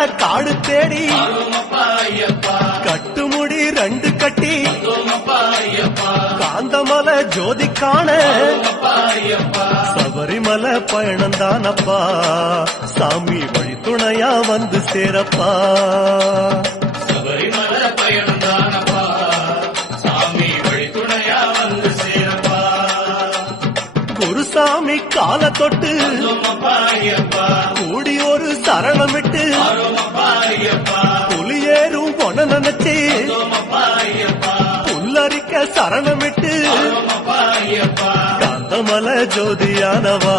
சபரிமலை காடு தேடி கட்டுமுடி 2 கட்டி காந்தமலை ஜோதி காண சபரிமலை பயணந்தானப்பா சாமி வழி துணையா வந்து சேரப்பா சபரிமலை பயணந்தானப்பா சாமி வழி துணையா வந்து சேரப்பா குருசாமி கால தொட்டு கூடி ஒரு சரணமிட்டு புலியேறும் பொன நினைச்சு புல்லரிக்க சரணமிட்டு காந்தமலை ஜோதியானவா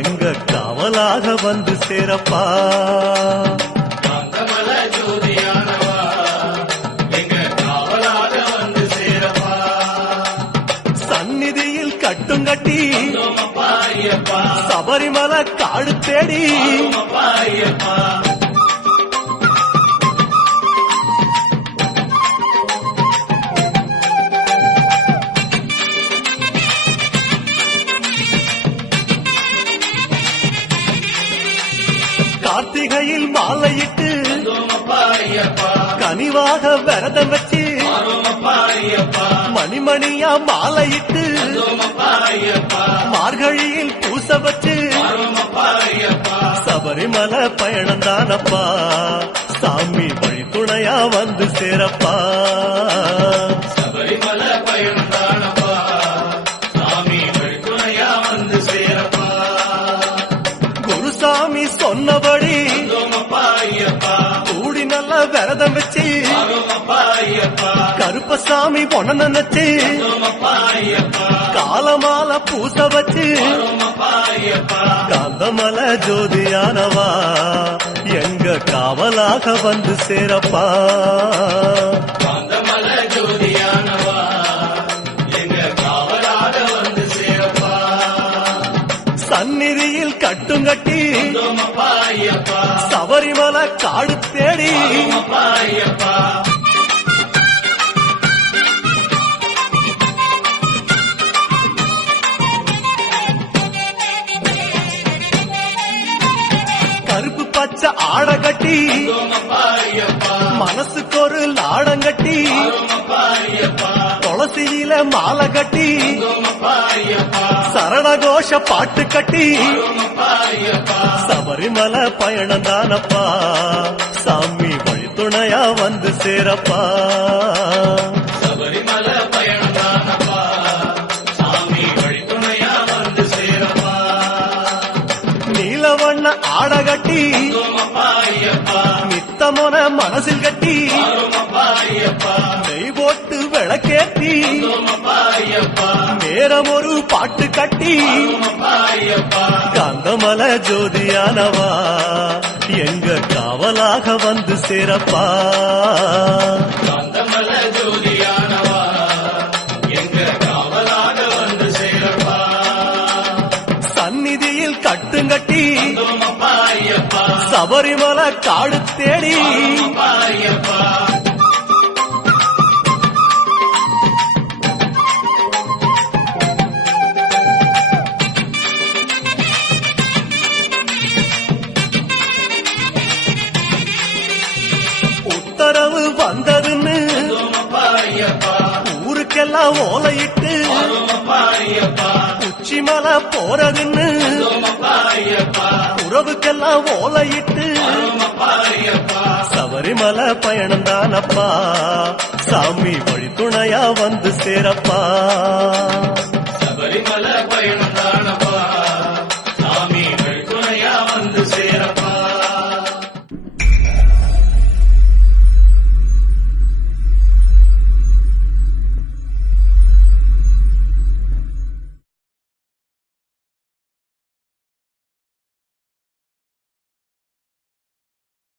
எங்க காவலாக வந்து சேரப்பா காந்தமலை ஜோதியானவா எங்க காவலாக வந்து சேரப்பா சந்நிதியில் கட்டும் கட்டி சபரிமலை காடு தேடி கார்த்திகையில் மாலையிட்டு கனிவாக விரதம் வச்சு மணிமணியா மாலையிட்டு மார்கழியில் பூச வச்சு சபரிமலை பயணந்தானப்பா சாமி வழி துணையா வந்து சேரப்பா சபரிமலை பயணந்தானப்பா சாமி வழி துணையா வந்து சேரப்பா குருசாமி சொன்னபடி கூடி நல்ல விரதம் வச்சு கருப்பசாமி பொண்ண நினைச்சு காலமால பூச வச்சு காந்தமலை ஜோதியானவா எங்க காவலாக வந்து சேரப்பா காந்தமலை ஜோதியானவா எங்க காவலாக வந்து சேரப்பா சந்நிதியில் கட்டும் கட்டி சபரிமலை காடு தேடி கருப்பு பச்சை ஆட கட்டி மனசுக்கு ஒரு லாடம் கட்டி துளசியில மாலை கட்டி சரணகோஷ பாட்டு கட்டி சபரிமலை பயணந்தானப்பா சாமி வழி துணையா வந்து சேரப்பா சபரிமலை பயணந்தானப்பா சாமி வழி துணையா வந்து சேரப்பா நீலவண்ண ஆட கட்டி நித்தமோன மனசில் கட்டி நெய் போட்டு விளக்கேற்றி நேரம் ஒரு பாட்டு கட்டி காந்தமலை ஜோதியானவா எங்க காவலாக வந்து சேரப்பா காந்தமலை ஜோதியானவா எங்க காவலாக வந்து சேரப்பா சந்நிதியில் கட்டுங்கட்டி சபரிமலை காடு தேடி உத்தரவு வந்ததுன்னு ஊருக்கெல்லாம் ஓலையிட்டு உச்சிமலை போறதுன்னு உறவுக்கெல்லாம் ஓலையிட்டு சபரிமலை பயணந்தானப்பா சாமி வழி துணையா வந்து சேரப்பா சபரிமலை பயணந்தான